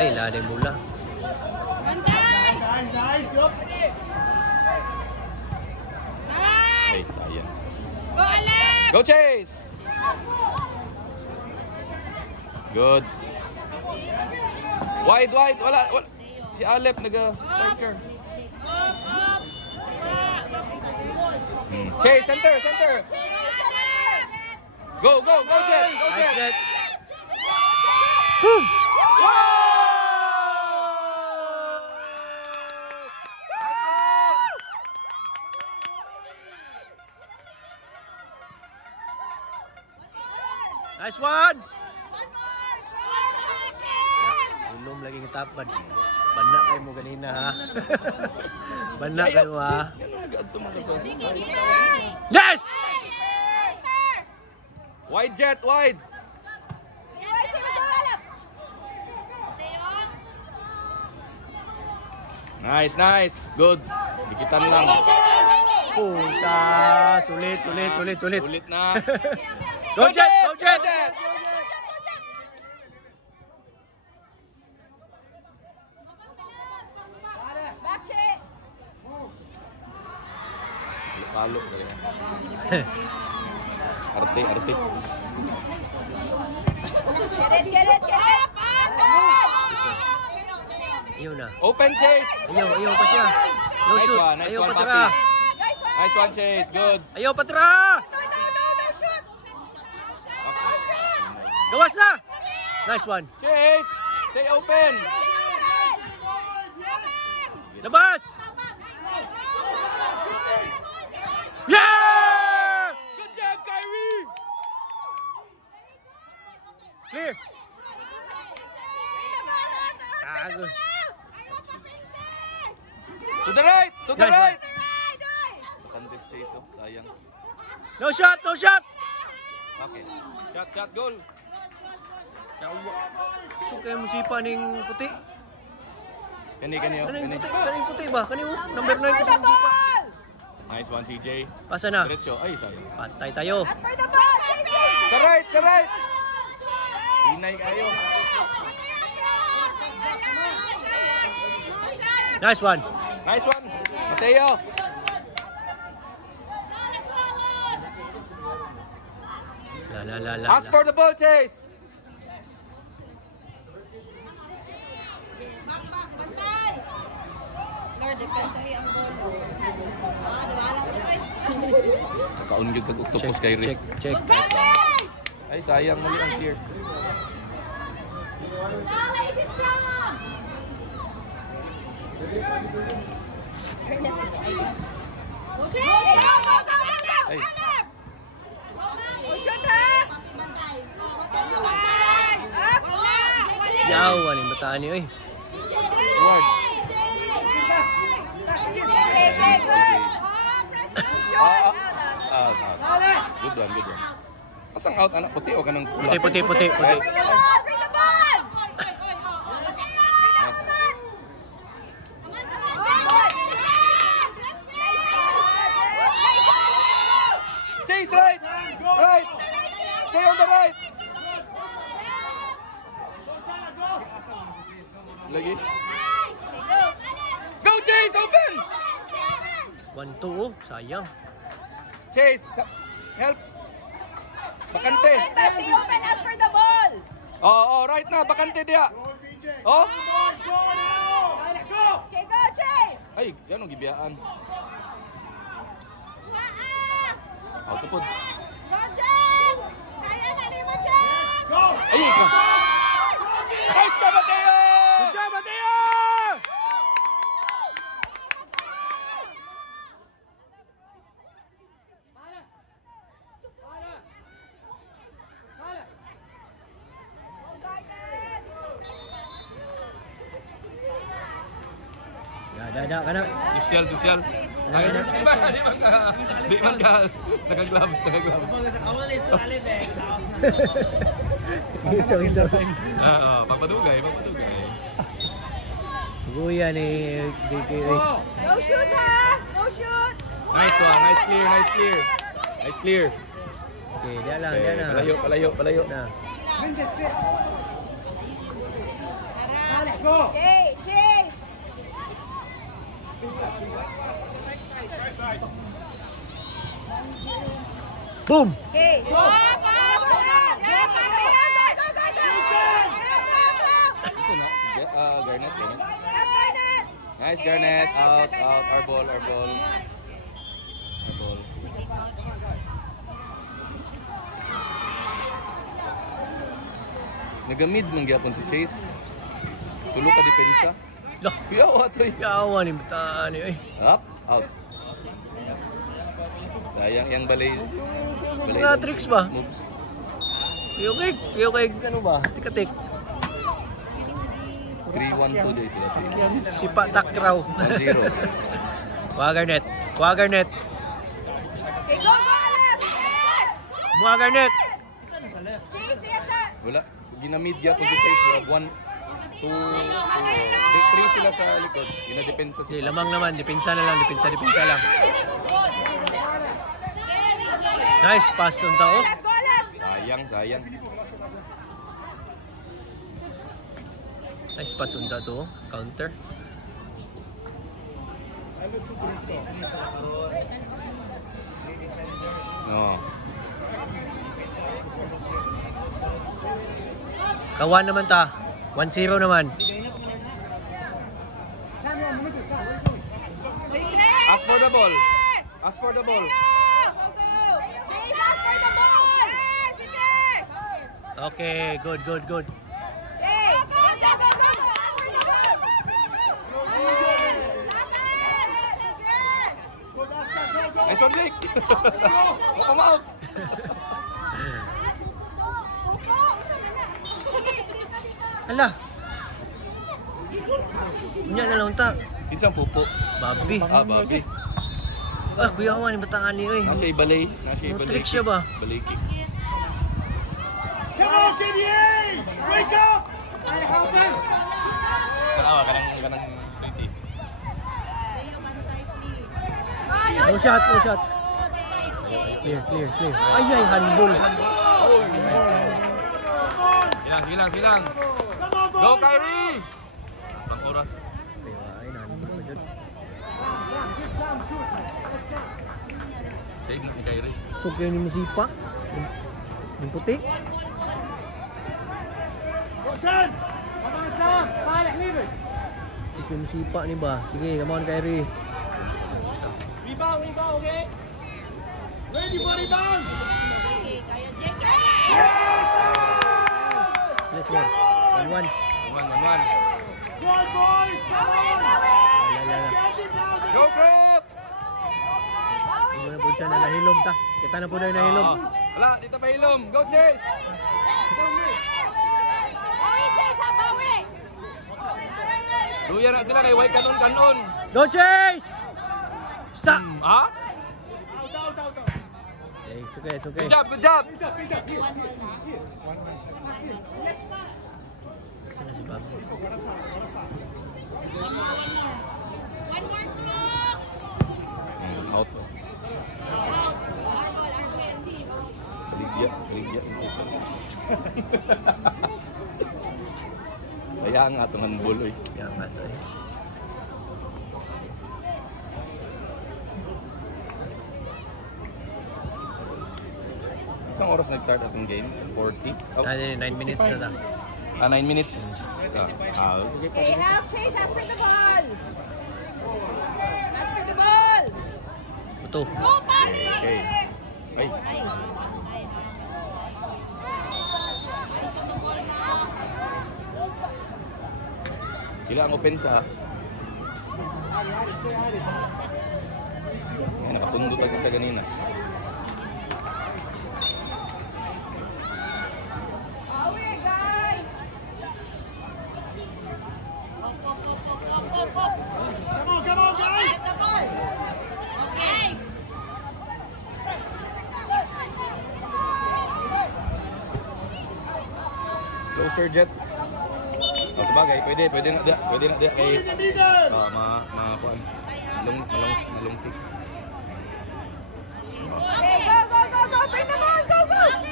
Ay, lalim mula. Nice! Ay, sayang. Go, Alep! Go, Chase! Good. Wide. Wala. Si Alep nag-striker. Chase, center. Go, Jet! Nice net. Nice one! Ulom lagi ng tapad. Bana kayo mo ganina ha. Bana kayo ha. Yes! Wide, Jet, wide! Nice. Good. Dikitan lang. Puta! Sulit. Ulit na. Go Jet! Palo. Arte. Get it! Ayaw na. Open, Chase! Ayaw pa siya. No Nice shoot. one, nice Ayaw one, pa tira. Nice one, Chase. Good. Ayaw pa tira. No shoot! Gawas na. Nice one. Chase! Stay open! Labas. Yeah! Good job, Kyrie! Clear. Gago. To the right! Nice one. Contest, Chase, oh. Sayang. No shot. Okay. Shot, goal. Sukay mo sipa ning puti. Kani. Kaning puti ba? Kani number 9 ko sa sipa. Nice one, CJ. Pasa na. Diretso. Ay, sayang. Patay tayo. Sa right! Hinay kayo. Nice one. Mateo. La. Ask for the ball, Chase. Nakaunggid kag octopus kay Rick. Check. Ay, sayang. Mali ang clear. Ay. Yaw, aning bataan niyo eh. Forward. Good one. Asang out, anak? Puti o kanang pula? Puti. Chase, right! Stay on the right! Lagi. Go, Chase! Open! 1-2 oh, sayang. Chase, help! Bakante! Open as for the ball! Oh, right na, bakante dia. Oh? Okay, go, Chase! Ay, yan ang gibiyaan. Out po. Roger! Kaya na ni mo, Jan! Ay, ka! Nice ka, Mateo! Good job, Mateo! Dada ka na. Social. Ay, di man ka. Naka-gloves. Iso. Papadugay. Guya ni DKA. No shoot, ha! No shoot! Nice one. Nice clear. Okay, dia lang. Palayo. Na. Chase, chase. Boom! Okay. Go, go, go. Ito na. Garnet. Nice, Garnet. Out. Our ball. Nagamid ng gyapon si Chase. Tulo ka depensa. Lah, Piyaw ato eh. yawa ni bataan eh. Up, out. Sayang yung balay. Mga tricks ba? Moves. Kaya ano ba? Tikatik. 3-1-2 days sila. Si Patak raw. 1-0. Wagarnet. Okay, go, go. Wagarnet. Chase, ito. Wala. Ginamid gyapon si Chase. 1, 2, 3 sila sa likod. Ginadepensa Sige, sila. lamang naman. Depensa na lang. Depensa lang. Nice pass on tao. Go left. Sayang. Nice pass on to. Counter. No. Kawan naman ta. 1-0 naman. Ask for the ball. Chase, ask for the ball. Okay, good. Okay. Go. Ask for the ball. Nice one, Jake. Come out. Hala. Nya na lang ta. Pinsang pupo. Babi. Babi. Kuya Awan, yung bataan niyo eh. Nasa ibalay. Trick siya ba? Balay kick. Come on, KDA! Wake up! Kanawa, kanang sweetie. No shot. Clear. Ay, handball. Silang. Go, Kyrie! Pang oras. Ay, handball pa dyan. Save na ni Kyrie. So, kayo ni Musipa. Yung puti. Roxan! Come on, Sam! Salih, leave it! So, kayo Musipa ni ba? Sige, come on, Kyrie. Rebound, okay? Ready for rebound! Let's go. 1-1. 1-1. Go on, boys! Come on! Lala. Get it now! Go, Crips! Hindi na po siya na nahilom ta. Kita na po na yung nahilom. Wala, dito pa hilom. Go, Chase! Luya na sila kay White kanon. Go Chase! Stop! Ha? Okay, it's okay. Good job! Sino si Bob? Out. Ligya. Kaya nga itong handball eh. Yan nga to eh. Isang oras nag-start atong game? 40? Oh. 9 minutes na ta. 9 minutes. Okay, help Chase, ask for the ball. Ask for the ball. Puto. Okay. Ay. Sila ang opensa ha. Ay, nakapundot ang isa ganina. Away, guys. Come on, guys! Closer jet. Oh, sabagay, pwede na dia kay In the middle! kuan. Malong kick. Okay, go. Bring the ball, go.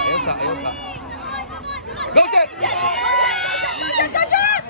Ayos ha. Go jet! Go, Jet.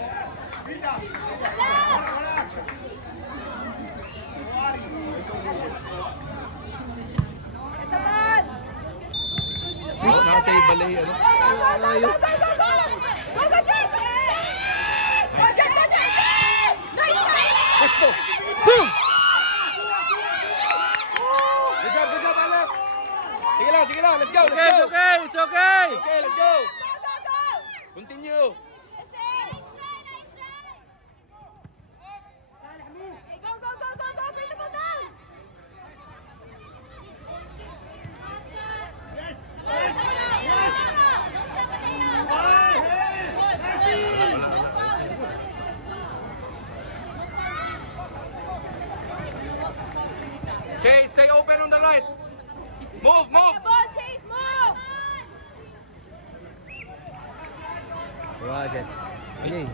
Sige.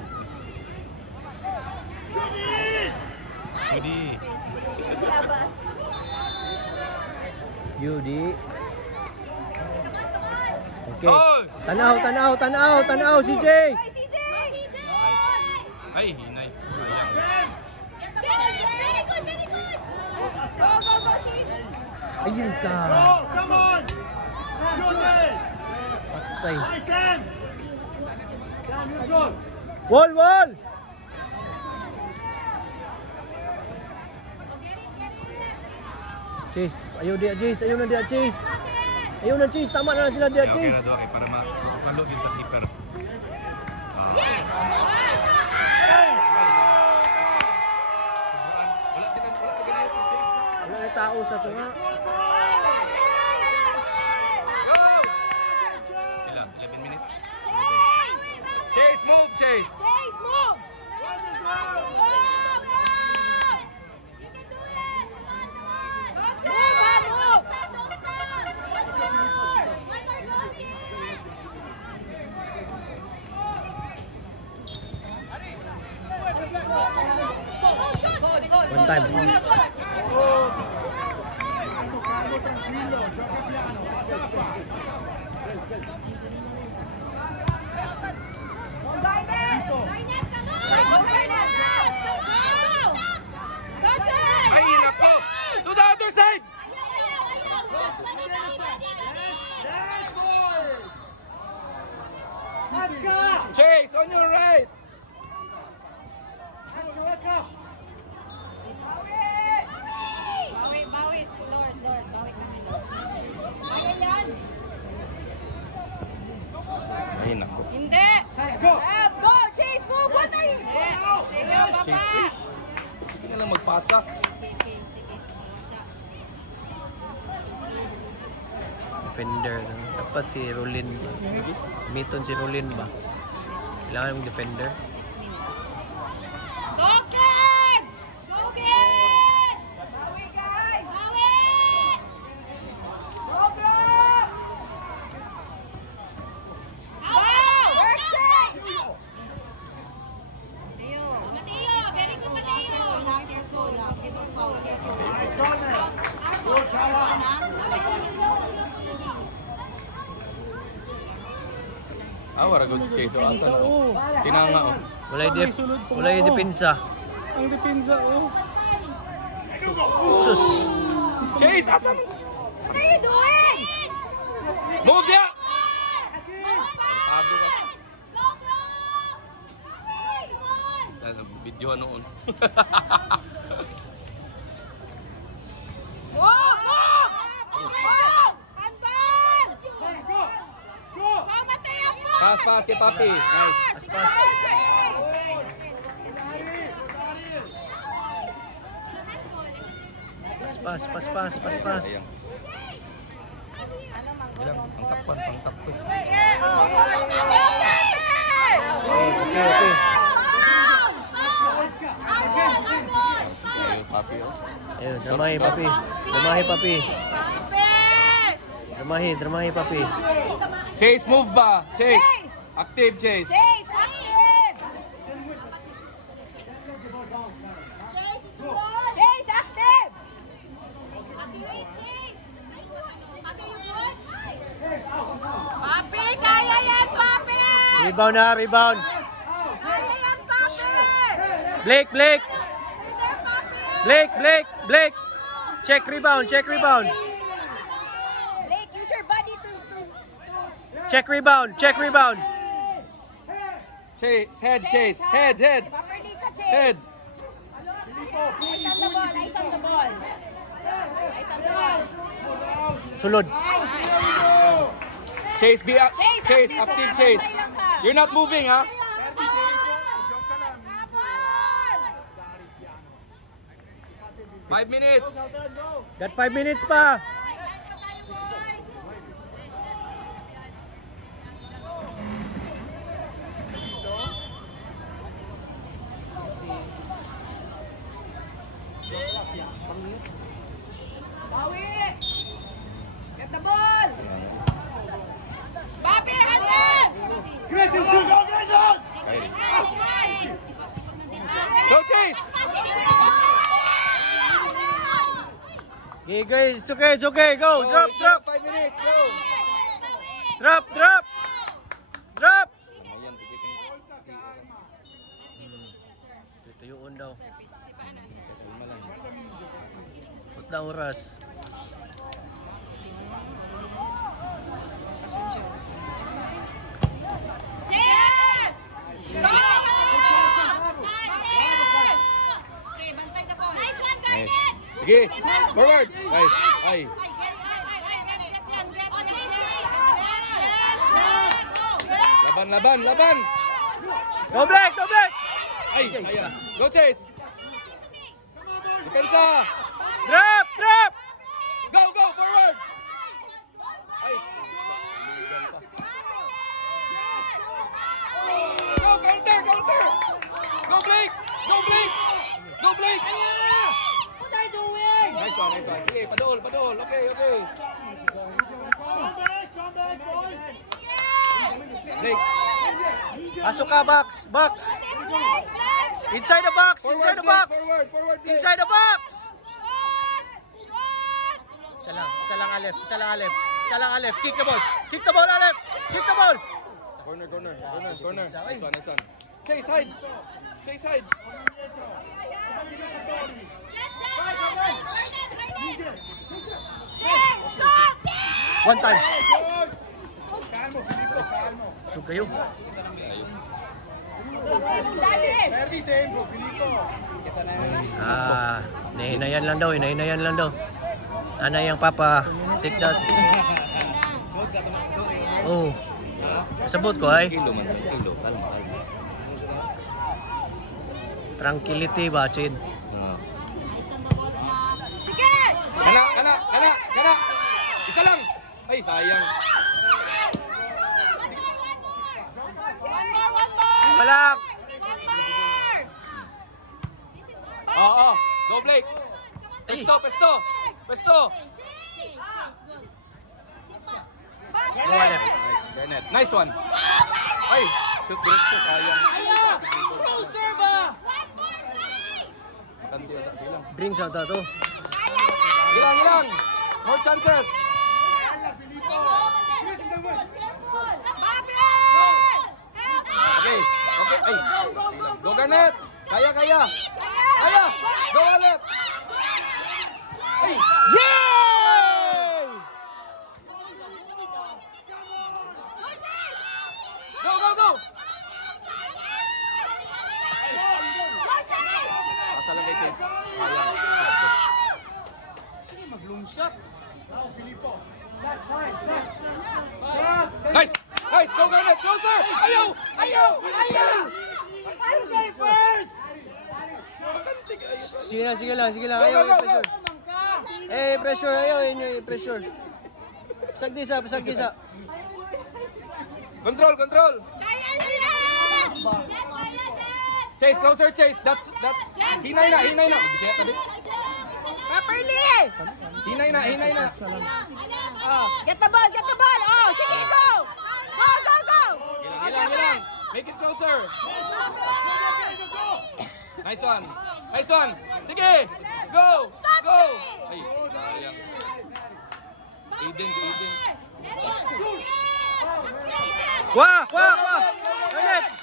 Judy. Judy. Okay. Oy! Tanaw si CJ. CJ! Ay, hinay. Very good, very good! Go, CJ! Ayun ka. Come on! Shoot it! Patay. Hey, Sam! Sam, you're good. Wall! Chase, ayaw dia Chase, ayaw na dia Chase. Ayaw na Chase, tama na sila dia Okay Chase. na daw kay para makalo din sa keeper. Wala sila ganyan si Chase. Wala na tao sa to nga. Go! Ilang? 11 minutes? Chase, move, Chase! Chase, move! Go! You can do it! Move, move! Don't stop! One more goal, Chase! One time. Ay, nako! To the other side! Chase, on your right! Ay, nako. Hindi! Go! Chase, move! What are you? Chase, hindi na lang magpasa. Defender. Dapat si Rolin. Miton si Rolin ba? Kailangan yung defender. Go, kids! Go, kids! Bawi, guys! Bawi! Go, bro! Work check! Mateo, very good, Mateo. Careful, careful. Ah, wala good si Chase. Asa na? Tinanga, oh. Wala yung depensa. Ang depensa, oh. Sus. Chase, asa mo? What are you doing? Move there! Pablo ka. Go, bro! Come on! Video noon. Move! Handball! Go, Mateo! Pass kay Papi. Nice. Pass. Pas. Ayan. Ilang? Ang takpan, ang takto. Okay. Ayun, Papi, oh. Ayun, dramahi papi. Chase, move ba? Chase. Active, Chase. Chase, active! Chase, active! Papi, kaya yan, Papi! Rebound. Kaya yan, Papi! Blake. Scissor, Papi! Blake. Check rebound. Blake, use your body to... Check rebound. Chase, head, Chase. Head. Papi, di ka, Chase! Head. Eyes on the ball. Sulod. Chase, Chase, active, Chase. You're not moving, ha? 5 minutes. Got 5 minutes pa. Get the ball! Papi, hand! Grayson, shoot! Go, Grayson! Kylie. Go Chase! Okay guys, it's okay, it's okay. Go, drop, it's drop. 5 minutes, go! Drop, drop. Drop. Ayan, tikiting. Tuyuon daw. Kalma lang. Put na oras. Nice. Sige, forward. Nice. Ay. Laban, laban, laban. Go Black, go Black. Ay, sayang. Go Chase. Depensa. Drop, drop. Go, go, forward. Ay. Go, counter, counter. Go Blake. Go Blake. Go Blake. What are you doing? Nice one, nice one. Sige, padool, padool. Okay, okay. Blake. Pasok ka, box, box. Inside the box, Forward, inside the Blake, box. forward, forward, Blake. Inside the box. Isa lang Alef, isa lang Alef. Isa lang Alef. Kick the ball. Kick the ball, Alef. Kick the ball. Corner, corner, corner, corner. Nice one, nice one. Chase side. Chase side. One time. So kayo. Nahinayan lang daw, nahinayan lang daw. Ana yang papa, take that. Oh. Sabot ko ay. Kilo man, kilo. Kalma, kalma. Tranquility ba, Chin? Kana, kana, kana, kana. Isa lang. Ay, sayang. Balak. Oo, go Blake. Pesto, pesto. Pesto. Go Alef. Garnet. Nice one. Ay, shoot diretso, sayang. Closer ba? Makanti ata silang. Bring sa to. Ilang, ilang. More chances. Okay, okay. Ay, go Garnet. Kaya, kaya. Kaya. Go Alef. Ay. Yay! Go, go, go. Asa lang kay Chase. Sayang. Maglungshot. Nice! Nice! Go Garnet! Closer! Ayaw! Ayaw! Ayaw! I'll go first. Sige lang, ayaw i-pressure. Eh, pressure, ayaw i-pressure. Sagdisa. Control, control! Chase, closer Chase! That's... Hinay na! Bisaya tabi. Properly! Hinay na! Get the ball! Oh, sige, go! Go! Ilang! Make it closer! Nice one! Sige! Go! Go! Ay, sayang. Aiden, si Aiden. Wah! Garnet!